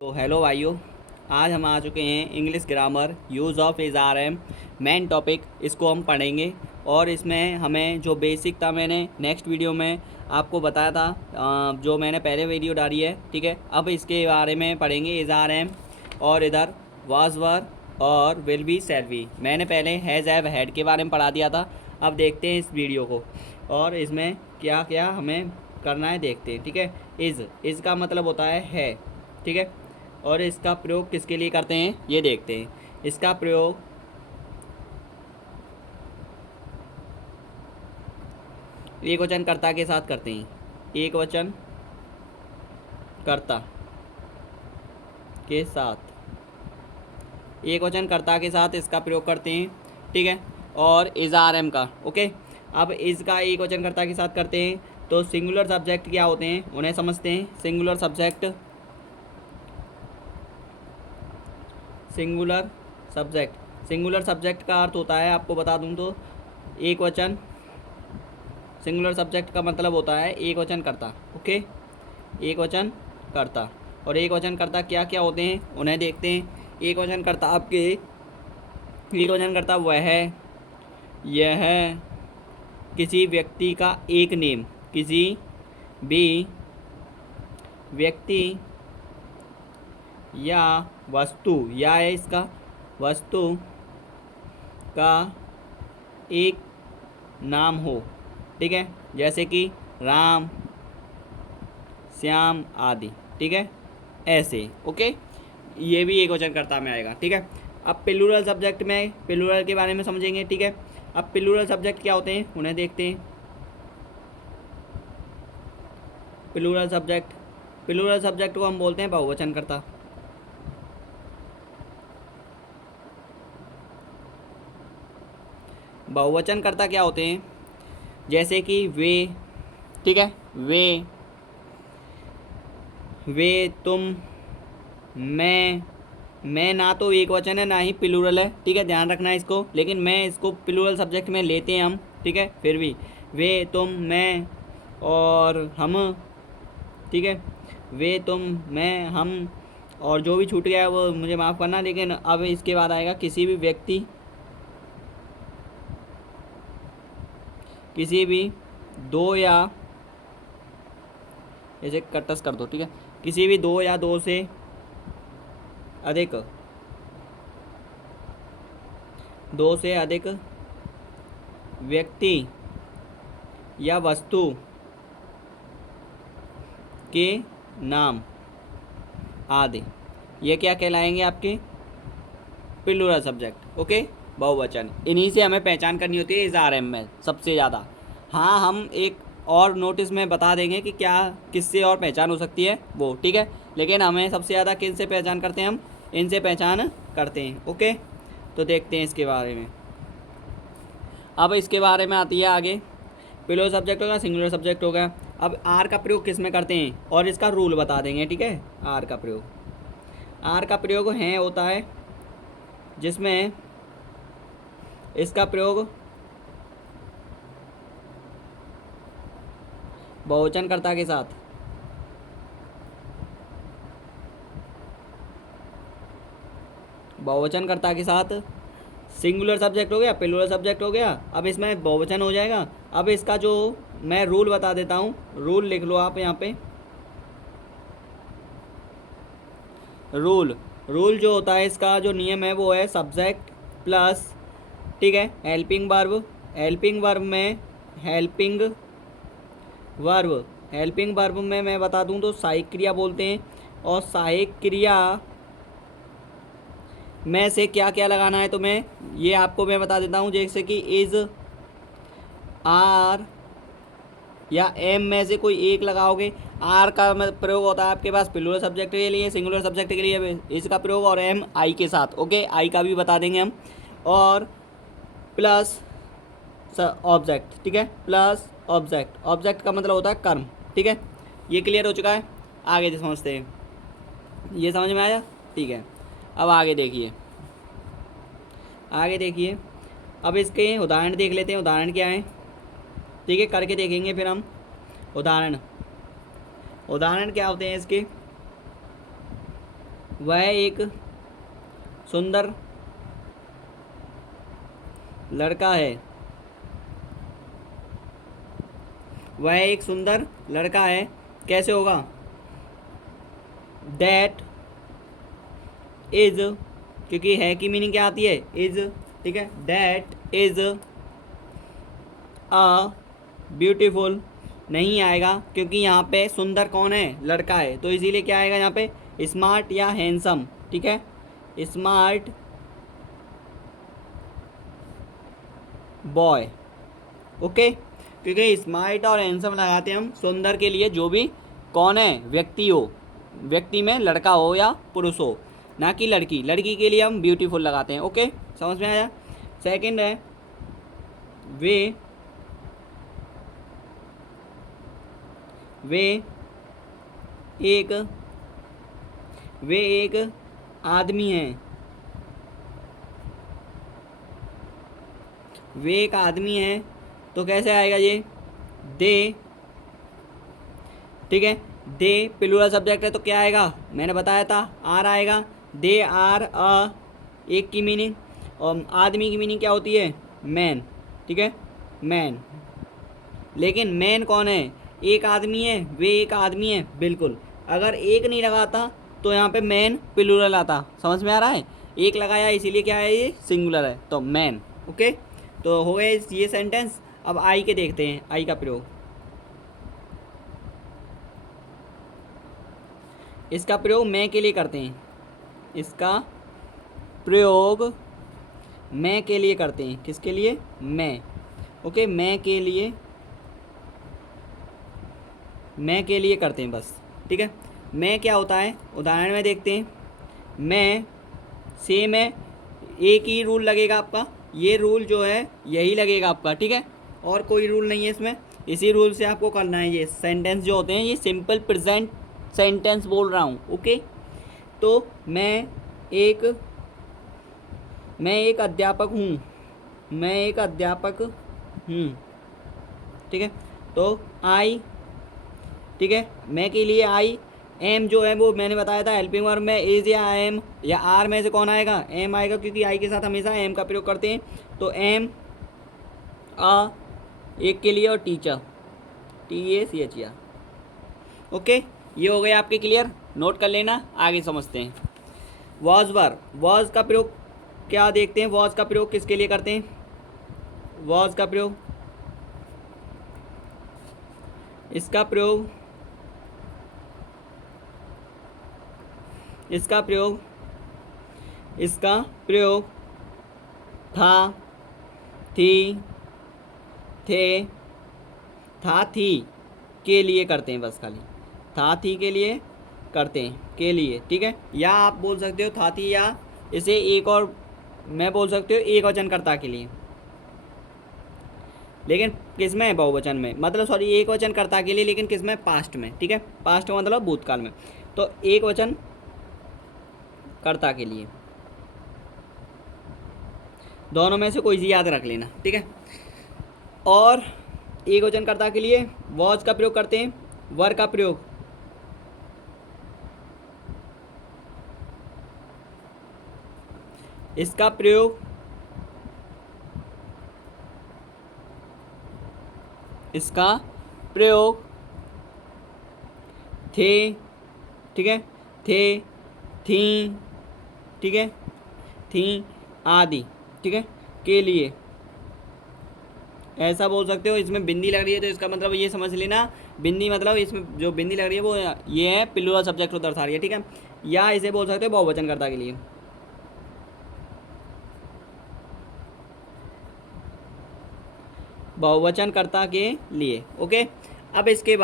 तो हेलो भाइयों, आज हम आ चुके हैं English grammar use of is are am main topic. इसको हम पढ़ेंगे और इसमें हमें जो बेसिक था मैंने नेक्स्ट वीडियो में आपको बताया था, जो मैंने पहले वीडियो डाली है, ठीक है। अब इसके बारे में पढ़ेंगे इज़ आर एम और इधर वाज वर और विल बी शैल बी। मैंने पहले हैज़ हैव हैड के बारे में पढ़ा दिया था। अब देखते हैं इस वीडियो को और इसमें क्या क्या हमें करना है देखते हैं, ठीक है। इज़ का मतलब होता है, ठीक है। और इसका प्रयोग किसके लिए करते हैं ये देखते हैं। इसका प्रयोग एक वचन कर्ता के साथ करते हैं। एक वचन कर्ता के साथ, एक वचन कर्ता के साथ इसका प्रयोग करते हैं, ठीक है। और इज़ आर एम का, ओके। अब इज़ का एक वचन कर्ता के साथ करते हैं तो सिंगुलर सब्जेक्ट क्या होते हैं उन्हें समझते हैं। Singular subject, singular subject, singular subject का अर्थ होता है, आपको बता दूं तो एक वचन। सिंगुलर सब्जेक्ट का मतलब होता है एक वचन कर्ता, ओके। एक वचन कर्ता और एक वचन कर्ता क्या क्या होते हैं उन्हें देखते हैं। एक वचन कर्ता आपके, एक वचन कर्ता वह है, यह किसी व्यक्ति का एक नेम, किसी भी व्यक्ति या वस्तु, या है इसका वस्तु का एक नाम हो, ठीक है। जैसे कि राम, श्याम आदि, ठीक है, ऐसे, ओके। ये भी एक वचन कर्ता में आएगा, ठीक है। अब प्लूरल सब्जेक्ट में प्लूरल के बारे में समझेंगे, ठीक है। अब प्लूरल सब्जेक्ट क्या होते हैं उन्हें देखते हैं। प्लूरल सब्जेक्ट, प्लूरल सब्जेक्ट को हम बोलते हैं बहुवचन कर्ता। बहुवचन कर्ता क्या होते हैं, जैसे कि वे, ठीक है, वे तुम, मैं ना तो एक वचन है ना ही प्लूरल है, ठीक है, ध्यान रखना है इसको। लेकिन मैं इसको प्लूरल सब्जेक्ट में लेते हैं हम, ठीक है। फिर भी वे तुम मैं और हम, ठीक है, वे तुम मैं हम, और जो भी छूट गया है वो मुझे माफ़ करना। लेकिन अब इसके बाद आएगा किसी भी व्यक्ति, किसी भी दो या, ऐसे कटस कर दो, ठीक है, किसी भी दो या दो से अधिक, दो से अधिक व्यक्ति या वस्तु के नाम आदि, ये क्या कहलाएंगे आपके प्लूरल सब्जेक्ट, ओके, बहुवचन। इन्हीं से हमें पहचान करनी होती है इस आर एम में सबसे ज़्यादा। हाँ, हम एक और नोटिस में बता देंगे कि क्या किससे और पहचान हो सकती है वो, ठीक है। लेकिन हमें सबसे ज़्यादा किन से पहचान करते हैं, हम इनसे पहचान करते हैं, ओके। तो देखते हैं इसके बारे में। अब इसके बारे में आती है आगे, प्लूरल सब्जेक्ट होगा, सिंगुलर सब्जेक्ट होगा। अब आर का प्रयोग किस में करते हैं और इसका रूल बता देंगे, ठीक है। आर का प्रयोग, आर का प्रयोग है होता है जिसमें इसका प्रयोग बहुवचनकर्ता के साथ, बहुवचनकर्ता के साथ सिंगुलर सब्जेक्ट हो गया, प्लूरल सब्जेक्ट हो गया। अब इसमें बहुवचन हो जाएगा। अब इसका जो मैं रूल बता देता हूँ, रूल लिख लो आप यहाँ पे। रूल जो होता है, इसका जो नियम है वो है सब्जेक्ट प्लस, ठीक है, हेल्पिंग वर्ब। हेल्पिंग वर्ब में, हेल्पिंग वर्ब में मैं बता दूं तो सहायक क्रिया बोलते हैं। और सहायक क्रिया में से क्या क्या लगाना है तुम्हें ये आपको मैं बता देता हूँ। जैसे कि इज़, आर या एम में से कोई एक लगाओगे। आर का प्रयोग होता है आपके पास प्लूरल सब्जेक्ट के लिए, सिंगुलर सब्जेक्ट के लिए इसका प्रयोग, और एम आई के साथ, ओके, आई का भी बता देंगे हम। और प्लस ऑब्जेक्ट, ठीक है, प्लस ऑब्जेक्ट। ऑब्जेक्ट का मतलब होता है कर्म, ठीक है। ये क्लियर हो चुका है, आगे समझते हैं। ये समझ में आया, ठीक है। अब आगे देखिए, आगे देखिए। अब इसके उदाहरण देख लेते हैं, उदाहरण क्या है, ठीक है, करके देखेंगे फिर हम। उदाहरण, उदाहरण क्या होते हैं इसके, वह एक सुंदर लड़का है। वह एक सुंदर लड़का है। कैसे होगा? दैट इज, क्योंकि है की मीनिंग क्या आती है? इज। ठीक है, दैट इज अ ब्यूटीफुल नहीं आएगा, क्योंकि यहाँ पे सुंदर कौन है? लड़का है, तो इसीलिए क्या आएगा यहाँ पे? स्मार्ट या हैंडसम। ठीक है, स्मार्ट बॉय। ओके, क्योंकि स्मार्ट और हैंडसम लगाते हैं हम सुंदर के लिए, जो भी कौन है? व्यक्ति हो, व्यक्ति में लड़का हो या पुरुष हो, ना कि लड़की। लड़की के लिए हम ब्यूटीफुल लगाते हैं। ओके, समझ में आया? सेकंड है वे एक वे एक आदमी हैं। वे एक आदमी हैं, तो कैसे आएगा ये? दे। ठीक है, दे प्लूरल सब्जेक्ट है, तो क्या आएगा? मैंने बताया था, आर आएगा। दे आर अ, एक की मीनिंग, और आदमी की मीनिंग क्या होती है? मैन। ठीक है, मैन। लेकिन मैन कौन है? एक आदमी है, वे एक आदमी है, बिल्कुल। अगर एक नहीं लगाता तो यहाँ पे मैन प्लूरल आता। समझ में आ रहा है? एक लगाया इसीलिए क्या है? ये सिंगुलर है, तो मैन। ओके, तो हो गए ये सेंटेंस। अब आई के देखते हैं, आई का प्रयोग। इसका प्रयोग मैं के लिए करते हैं। इसका प्रयोग मैं के लिए करते हैं। किसके लिए? मैं। ओके, मैं के लिए करते हैं बस। ठीक है, मैं क्या होता है? उदाहरण में देखते हैं। मैं सेम है, एक ही रूल लगेगा आपका। ये रूल जो है यही लगेगा आपका। ठीक है, और कोई रूल नहीं है इसमें। इसी रूल से आपको करना है। ये सेंटेंस जो होते हैं, ये सिंपल प्रेजेंट सेंटेंस बोल रहा हूँ। ओके, तो मैं एक अध्यापक हूँ। मैं एक अध्यापक हूँ। ठीक है, तो आई। ठीक है, मैं के लिए आई। एम जो है वो मैंने बताया था हेल्पिंग वर्ब में इज या एम या आर में से कौन आएगा? एम आएगा, क्योंकि आई के साथ हमेशा एम का प्रयोग करते हैं। तो एम अ एक के लिए, और टीचर TACHER। ओके, ये हो गए आपके क्लियर। नोट कर लेना, आगे समझते हैं। वॉज वर्ब, वॉज का प्रयोग क्या देखते हैं? वॉज का प्रयोग किसके लिए करते हैं? वॉज का प्रयोग, इसका प्रयोग था, थी, थे, था, थी के लिए करते हैं बस। खाली था, थी के लिए करते हैं, के लिए। ठीक है, या आप बोल सकते हो था, थी, या इसे एक और मैं बोल सकते हो एक वचनकर्ता के लिए। लेकिन किस में? बहुवचन में, मतलब सॉरी एक वचनकर्ता के लिए, लेकिन किस में? पास्ट में। ठीक है, पास्ट का मतलब भूतकाल में। तो एक वचन कर्ता के लिए, दोनों में से कोई सी याद रख लेना। ठीक है, और एक वचन कर्ता के लिए वॉज का प्रयोग करते हैं। वर का प्रयोग इसका प्रयोग थे। ठीक है, थे, थी। ठीक है, थी आदि। ठीक है, के लिए ऐसा बोल सकते हो। इसमें बिंदी लग रही है तो इसका मतलब ये समझ लेना, बिंदी मतलब इसमें जो बिंदी लग रही है वो ये है प्लूरल सब्जेक्ट को दर्शा रही है। ठीक है, या इसे बोल सकते हो बहुवचनकर्ता के लिए। बहुवचनकर्ता के लिए। ओके, अब इसके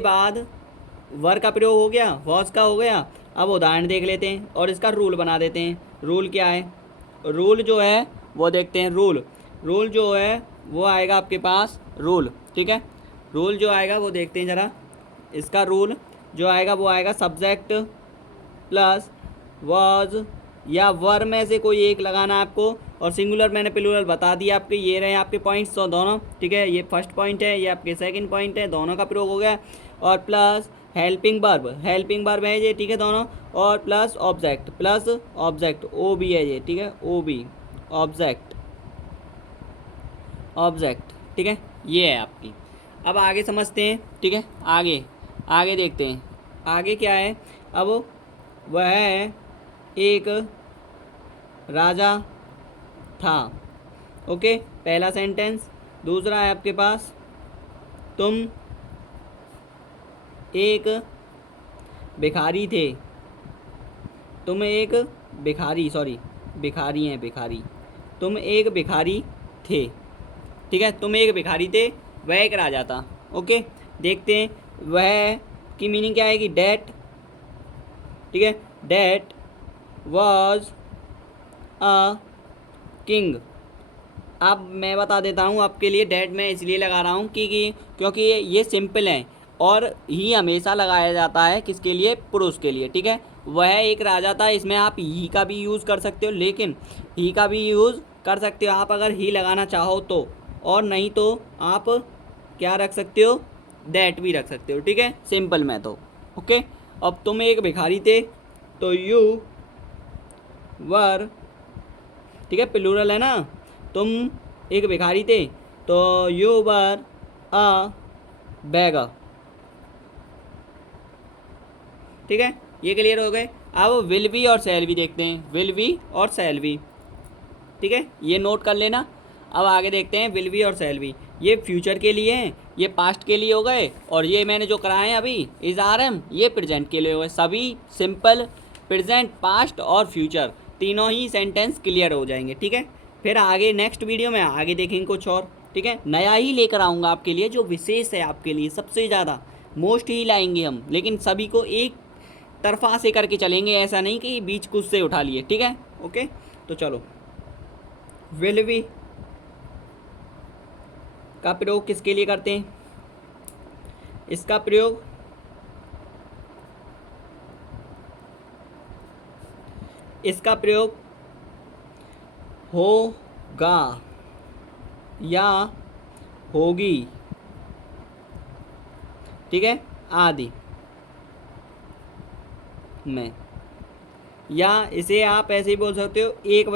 बाद वर का प्रयोग हो गया, वॉज का हो गया। अब उदाहरण देख लेते हैं और इसका रूल बना देते हैं। रूल क्या है? रूल जो है वो देखते हैं। रूल जो है वो आएगा आपके पास, रूल। ठीक है, रूल जो आएगा वो देखते हैं ज़रा। इसका रूल जो आएगा वो आएगा सब्जेक्ट प्लस वॉज या वर में से कोई एक लगाना है आपको। और सिंगुलर मैंने प्लूरल बता दिया आपके। ये रहे आपके पॉइंट्स तो दोनों। ठीक है, ये फर्स्ट पॉइंट है, ये आपके सेकंड पॉइंट है, दोनों का प्रयोग हो गया। और प्लस हेल्पिंग वर्ब है ये, ठीक है दोनों, और प्लस ऑब्जेक्ट ओ बी है ये, ठीक है, ओ बी ऑब्जेक्ट, ठीक है, ये है आपकी। अब आगे समझते हैं, ठीक है, आगे देखते हैं आगे क्या है। अब वह एक राजा था, ओके, पहला सेंटेंस। दूसरा है आपके पास, तुम एक भिखारी थे, तुम एक भिखारी, सॉरी भिखारी हैं, भिखारी, तुम एक भिखारी थे, ठीक है, तुम एक भिखारी थे, वह एक राजा था, ओके। देखते हैं वह की मीनिंग क्या आएगी, डैट, ठीक है, डैट वॉज अ किंग। अब मैं बता देता हूँ आपके लिए, डैट मैं इसलिए लगा रहा हूँ क्योंकि ये सिंपल है, और ही हमेशा लगाया जाता है किसके लिए, पुरुष के लिए, ठीक है। वह एक राजा था, इसमें आप ही का भी यूज़ कर सकते हो, लेकिन ही का भी यूज़ कर सकते हो आप अगर ही लगाना चाहो तो, और नहीं तो आप क्या रख सकते हो, डैट भी रख सकते हो, ठीक है, सिंपल में तो, ओके। अब तुम एक भिखारी थे तो यू वर, ठीक है, प्लूरल है ना, तुम एक भिखारी थे तो यू वर अ बेगर, ठीक है, ये क्लियर हो गए। अब विल बी और शैल बी देखते हैं, विल बी और शैल बी, ठीक है, ये नोट कर लेना। अब आगे देखते हैं विल बी और शैल बी, ये फ्यूचर के लिए हैं, ये पास्ट के लिए हो गए, और ये मैंने जो कराए हैं अभी इज आर एम, ये प्रेजेंट के लिए हो गए। सभी सिंपल प्रेजेंट, पास्ट और फ्यूचर तीनों ही सेंटेंस क्लियर हो जाएंगे, ठीक है। फिर आगे नेक्स्ट वीडियो में आगे देखेंगे कुछ और, ठीक है, नया ही लेकर आऊँगा आपके लिए, जो विशेष है आपके लिए सबसे ज़्यादा मोस्ट ही लाएंगे हम, लेकिन सभी को एक तरफा से करके चलेंगे, ऐसा नहीं कि बीच कुछ से उठा लिए, ठीक है, ओके। तो चलो, विल बी का प्रयोग किसके लिए करते हैं, इसका प्रयोग होगा या होगी, ठीक है, आदि में, या इसे आप ऐसे ही बोल सकते हो एक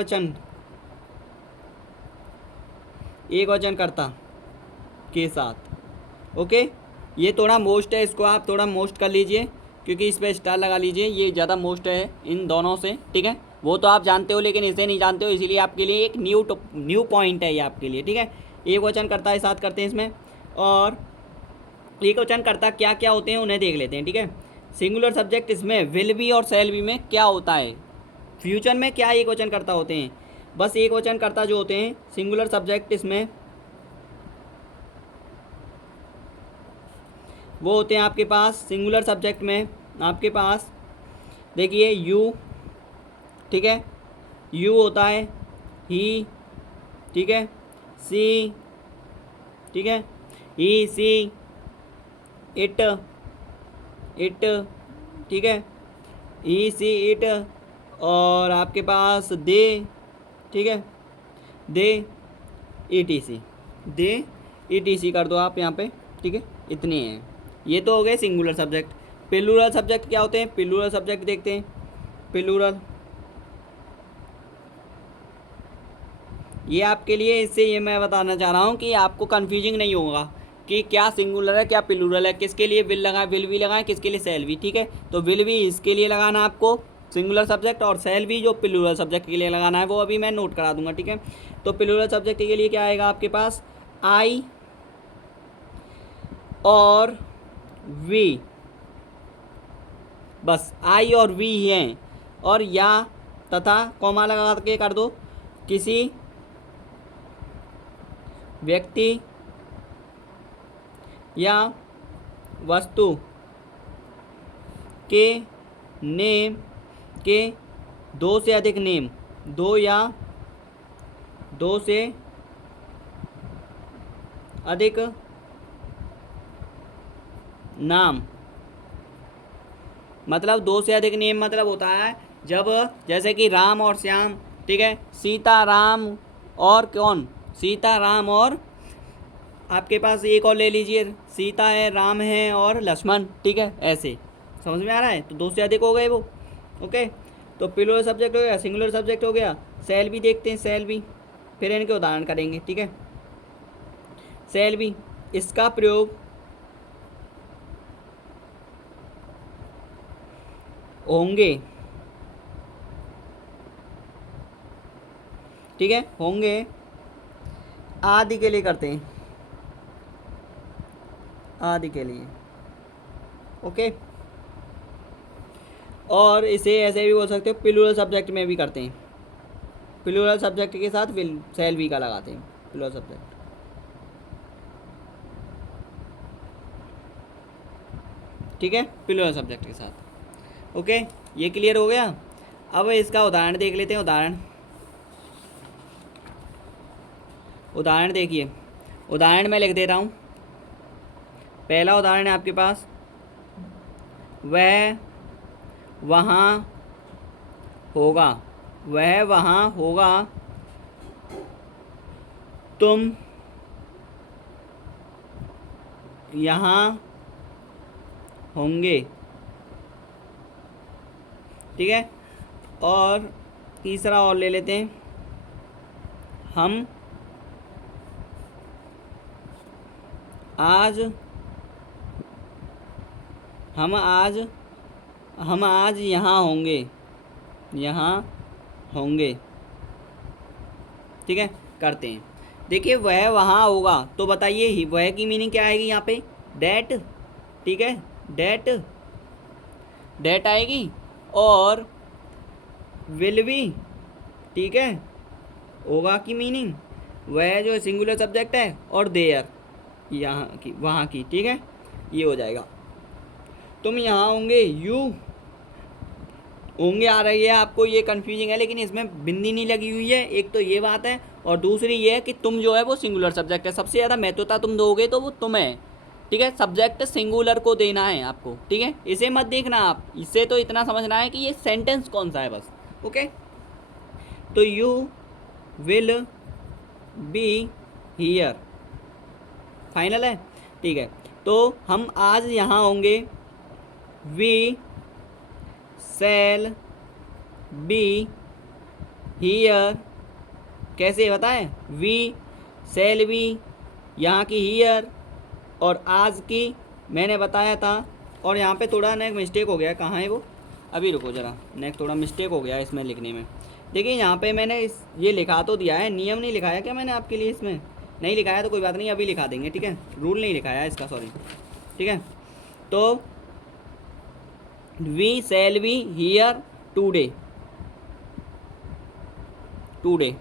वचन कर्ता के साथ, ओके। ये थोड़ा मोस्ट है, इसको आप थोड़ा मोस्ट कर लीजिए, क्योंकि इस पर स्टार लगा लीजिए, ये ज़्यादा मोस्ट है इन दोनों से, ठीक है, वो तो आप जानते हो लेकिन इसे नहीं जानते हो, इसीलिए आपके लिए एक न्यू पॉइंट है ये आपके लिए, ठीक है। एक वचन कर्ता के साथ करते हैं इसमें, और एक वचन कर्ता क्या क्या होते हैं उन्हें देख लेते हैं, ठीक है। सिंगुलर सब्जेक्ट इसमें विल बी और शैल बी में क्या होता है, फ्यूचर में क्या एक वचन कर्ता होते हैं, बस एक वचन कर्ता जो होते हैं सिंगुलर सब्जेक्ट इसमें वो होते हैं आपके पास, सिंगुलर सब्जेक्ट में आपके पास देखिए यू, ठीक है, यू होता है, ही, ठीक है, सी, ठीक है, ही सी, इट, ठीक है, ही सी इट, और आपके पास दे, ठीक है, दे ईटीसी, दे ईटीसी कर दो आप यहाँ पे, ठीक है, इतने हैं। ये तो हो गए सिंगुलर सब्जेक्ट। प्लूरल सब्जेक्ट क्या होते हैं, प्लूरल सब्जेक्ट देखते हैं। प्लूरल ये आपके लिए, इससे ये मैं बताना चाह रहा हूँ कि आपको कन्फ्यूजिंग नहीं होगा कि क्या सिंगुलर है क्या प्लूरल है, किसके लिए विल लगाएं, विल भी लगाएं, किसके लिए शैल भी, ठीक है। तो विल भी इसके लिए लगाना आपको सिंगुलर सब्जेक्ट, और शैल भी जो प्लूरल सब्जेक्ट के लिए लगाना है वो अभी मैं नोट करा दूंगा, ठीक है। तो प्लूरल सब्जेक्ट के लिए क्या आएगा आपके पास, आई और वी, बस आई और वी हैं, और या तथा कॉमा लगा के कर दो, किसी व्यक्ति या वस्तु के नेम के दो से अधिक नेम, दो या दो से अधिक नाम, मतलब दो से अधिक नेम मतलब होता है जब, जैसे कि राम और श्याम, ठीक है, सीता राम और कौन, सीता राम और आपके पास एक और ले लीजिए, सीता है, राम है और लक्ष्मण, ठीक है, ऐसे समझ में आ रहा है। तो 2 से अधिक हो गए वो, ओके। तो प्लूरल सब्जेक्ट हो गया, सिंगुलर सब्जेक्ट हो गया। सेल भी देखते हैं, सेल भी, फिर इनके उदाहरण करेंगे, ठीक है। सेल भी, इसका प्रयोग होंगे, ठीक है, होंगे आदि के लिए करते हैं, आदि के लिए, ओके। और इसे ऐसे भी बोल सकते हो, प्लूरल सब्जेक्ट में भी करते हैं, प्लूरल सब्जेक्ट के साथ विल सेल भी का लगाते हैं, प्लूरल सब्जेक्ट, ठीक है, प्लूरल सब्जेक्ट के साथ, ओके। ये क्लियर हो गया। अब इसका उदाहरण देख लेते हैं। उदाहरण देखिए, उदाहरण मैं लिख देता हूँ। पहला उदाहरण है आपके पास, वह वहाँ होगा, वह वहाँ होगा, तुम यहाँ होंगे, ठीक है। और तीसरा और ले लेते हैं, हम आज यहाँ होंगे, यहाँ होंगे, ठीक है। करते हैं। देखिए, वह वहाँ होगा, तो बताइए ही वह की मीनिंग क्या आएगी यहाँ पे? डेट, ठीक है, डेट आएगी। और विल भी, ठीक है, होगा की मीनिंग वह जो सिंगुलर सब्जेक्ट है, और देयर यहाँ की, वहाँ की, ठीक है, ये हो जाएगा। तुम यहाँ होंगे, यू होंगे आ रही है आपको, ये कन्फ्यूजिंग है, लेकिन इसमें बिंदी नहीं लगी हुई है, एक तो ये बात है। और दूसरी ये है कि तुम जो है वो सिंगुलर सब्जेक्ट है, सबसे ज़्यादा महत्वता तुम दोगे तो वो तुम है, ठीक है। सब्जेक्ट सिंगुलर को देना है आपको, ठीक है, इसे मत देखना आप, इससे तो इतना समझना है कि ये सेंटेंस कौन सा है बस, ओके। तो you will be here, final है, ठीक है। तो हम आज यहाँ होंगे, वी शैल बी हियर, कैसे बताएं? वी शैल बी, यहाँ की हियर, और आज की मैंने बताया था। और यहाँ पे थोड़ा नेक मिस्टेक हो गया, कहाँ है वो, अभी रुको ज़रा, नेक थोड़ा मिस्टेक हो गया इसमें लिखने में। देखिए यहाँ पे मैंने ये लिखा तो दिया है, नियम नहीं लिखाया क्या मैंने आपके लिए? इसमें नहीं लिखाया तो कोई बात नहीं, अभी लिखा देंगे, ठीक है। रूल नहीं लिखाया इसका, सॉरी, ठीक है। तो we shall be here today,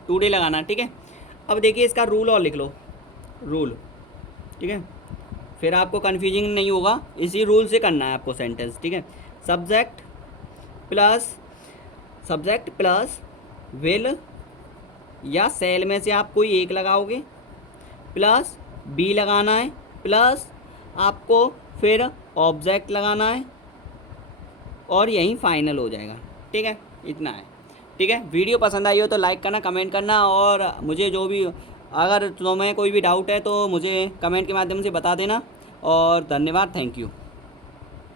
today लगाना, ठीक है। अब देखिए इसका रूल और लिख लो, रूल, ठीक है, फिर आपको कन्फ्यूजिंग नहीं होगा, इसी रूल से करना है आपको सेंटेंस, ठीक है। सब्जेक्ट प्लस विल या सेल में से आप कोई एक लगाओगे, प्लस बी लगाना है, प्लस आपको फिर ऑब्जेक्ट लगाना है, और यही फाइनल हो जाएगा, ठीक है। इतना है, ठीक है। वीडियो पसंद आई हो तो लाइक करना, कमेंट करना, और मुझे जो भी, अगर तुम्हें कोई भी डाउट है तो मुझे कमेंट के माध्यम से बता देना। और धन्यवाद, थैंक यू।